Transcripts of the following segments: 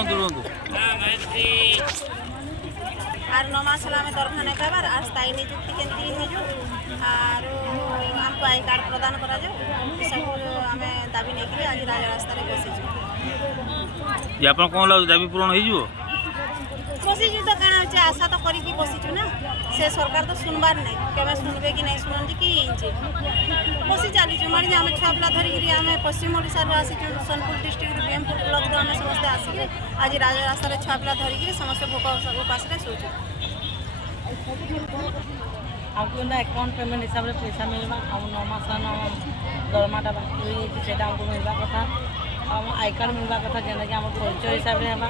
रुहतु रुहतु are 9 मास आम दरभा नहीं पाइबार are स्थायी नियुक्ति केन्द्र हो आमको आई कार्ड प्रदान करा सब आम दाबी नहीं आज राजरास्ता बसीचु ये आप कौन लगे दाबी पूरण हो बसीचु तो क्या होचे आशा तो करी बसीचु ना से सरकार तो सुनबार नहीं केवे सुनबे कि नहीं सुनती कि बसी चलीचु मानी आम छुआ पिला धरिकी आम पश्चिम ओडिशा आसीचु सोनपुर डिस्ट्रिक्ट बीएमपुर ब्लॉक आम समस्ते आसिक आज राजरास्तार छुआ पिला धरिकी समस्त भोक उपास शोचु आमको अकाउंट पेमेंट हिसाब से पैसा मिलवा आम 9 मास दरमाटा बाकी होता है आमको मिलवा कथा आम आई कार्ड मिलवा कथा जेना कि आम परिचय हिसाब से आम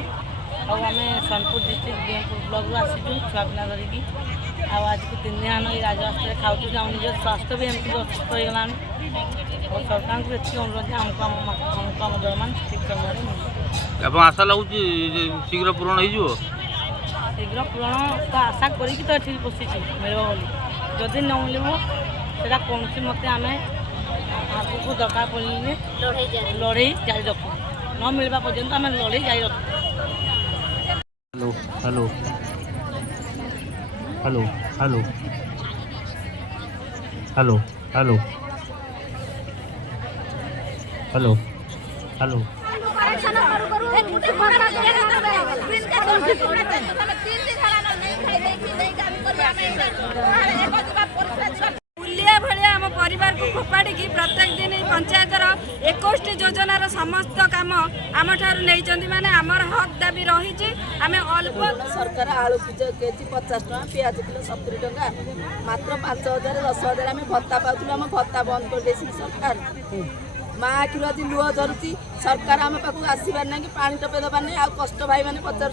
सोनपुर डिस्ट्रिक्ट बीएमपुर ब्लॉक आसीचु छुआ पिला धरिकी आज को 3 दिन ये राजरास्ता खाऊ आम निज स्वास्थ्य भी एमती अସୁସ୍ଥ होगलान और सरकार को ये अनुरोध आमको आम दरमा ठीक समय मिले आशा लगुच शीघ्र पूरण हो शीघ्र पूरण तो आशा करी तो ये बसी मिल जदि न मिल से कौन मत आम आगे दरकार पड़े लड़े जारी रखू न मिलवा पर्यंत आम लड़े जारी रखू। Hello hello hello hello hello hello hello बुलिया भाया आम परिवार को फोपाड़ी प्रत्येक दिन पंचायतर 21 योजनार समस्त काम आम ठार नहीं माने आमर हक दाबी रही आम अल्प सरकार आलू केजी 50 टका पियाज किलो 70 टका मात्र 5,000 10,000 आम भत्ता पाऊँ आम भत्ता बंद कर सरकार माँ आखिर आज लुह धरुची सरकार आम पाक आसबार ना कि पानी टपे दबार नहीं आ कष्ट भाई मैंने पचार